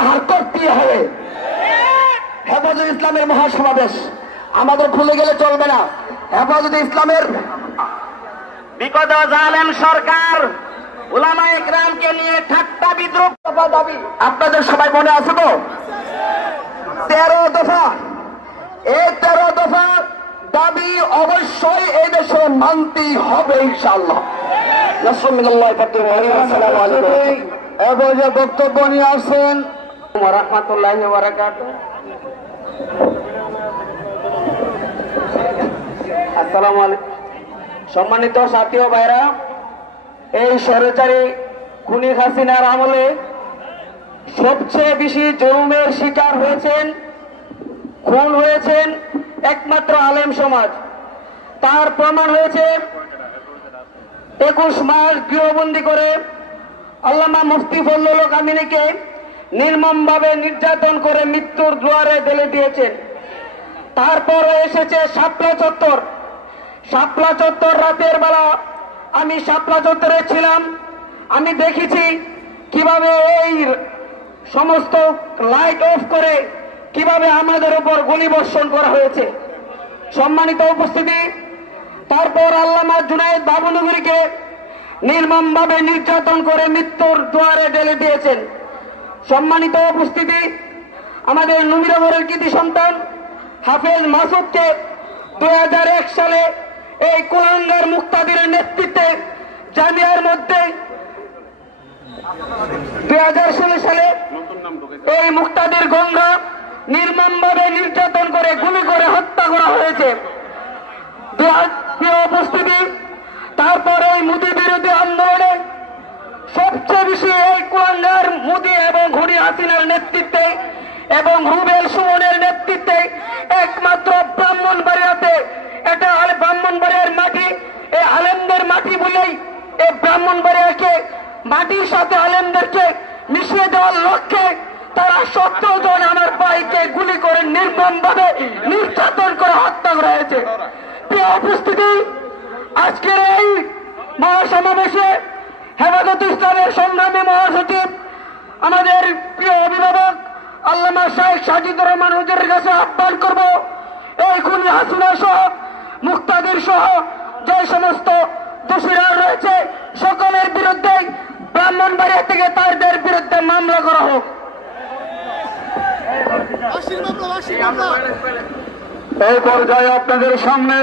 প্রত্যাহার করতেই হবে। হেফাজতে ইসলামের মহাসমাবেশ আমাদের ভুলে গেলে চলবে না। হেফাজতে ইসলামের বিগত জালেম সরকার উলামায়ে কেরামকে নিয়ে ঠাট্টা বিদ্রুপ দাবি আপনাদের সবাই মনে আছে তো? 13 দফা, এই 13 দফা দাবি অবশ্যই এই দেশে মানতেই হবে ইনশাআল্লাহ। বক্তব্য নিয়ে আসছেন রাহমাতুল্লাহি ওয়া বারাকাতুহু। আসসালামু আলাইকুম। সম্মানিত সাথী ও ভাইরা, এই স্বৈরাচারী খুনি হাসিনার আমলে সবচেয়ে বেশি জুলুমের শিকার হয়েছেন, খুন হয়েছেন একমাত্র আলেম সমাজ। তার প্রমাণ হয়েছে 21 মাস গৃহবন্দী করে আল্লামা মুফতি ফজলুল হক আমিনীকে নির্মমভাবে নির্যাতন করে মৃত্যুর দুয়ারে ঠেলে দিয়েছেন। তারপরে এসেছে শাপলা চত্বর। শাপলা চত্বর রাতের বেলা আমি শাপলা চত্বরে ছিলাম। আমি দেখেছি কিভাবে এই সমস্ত লাইট অফ করে কিভাবে আমাদের উপর গুলি বর্ষণ করা হয়েছে। সম্মানিত উপস্থিতি, তারপর আল্লামা জুনায়েদ বাবুনগরীকে নির্মমভাবে নির্যাতন করে মৃত্যুর দুয়ারে ঠেলে দিয়েছেন। সম্মানিত উপস্থিতি, আমাদের নুমিরগড়ের কৃতি সন্তান হাফেজ মাসুদকে 2001 সালে এই কুলাঙ্গার মুক্তাদিরের নেতৃত্বে জামিয়ার মধ্যে 2016 সালে এই মুক্তাদির গঙ্গা নির্মমভাবে নির্যাতন করে গুলি করে হত্যা করা হয়েছে। প্রিয় উপস্থিতি, তারপর এই মোদী বিরোধী আন্দোলনে সবচেয়ে বেশি এই কুলাঙ্গার মোদী এবং খুনি হাসিনার নেতৃত্বে এবং রুবেল সুমনের নেতৃত্বে একমাত্র ব্রাহ্মণবাড়িয়াতে, এটা ব্রাহ্মণবাড়িয়ার মাটি, এই আলেমদের মাটি বলেই এই ব্রাহ্মণবাড়িয়াকে মাটির সাথে আলেমদেরকে মিশিয়ে দেওয়ার লক্ষ্যে তারা 17 জন আমার ভাইকে গুলি করে নির্মমভাবে নির্যাতন করে হত্যা করা হয়েছে। প্রিয় উপস্থিতি, আজকের এই মহাসমাবেশে হেফাজতে ইসলামের সংগ্রামী মহাসচিব আমাদের প্রিয় অভিভাবক আল্লামা শাইখ সাজিদুর রহমান হুজুরের কাছে আহ্বান করব, এই খুনি হাসিনা সহ মুক্তাদির সহ যে সমস্ত দোষীরা রয়েছে সকলের বিরুদ্ধে ব্রাহ্মণবাড়িয়া থেকে তাদের বিরুদ্ধে মামলা করা হোক। এই পর্যায়ে আপনাদের সামনে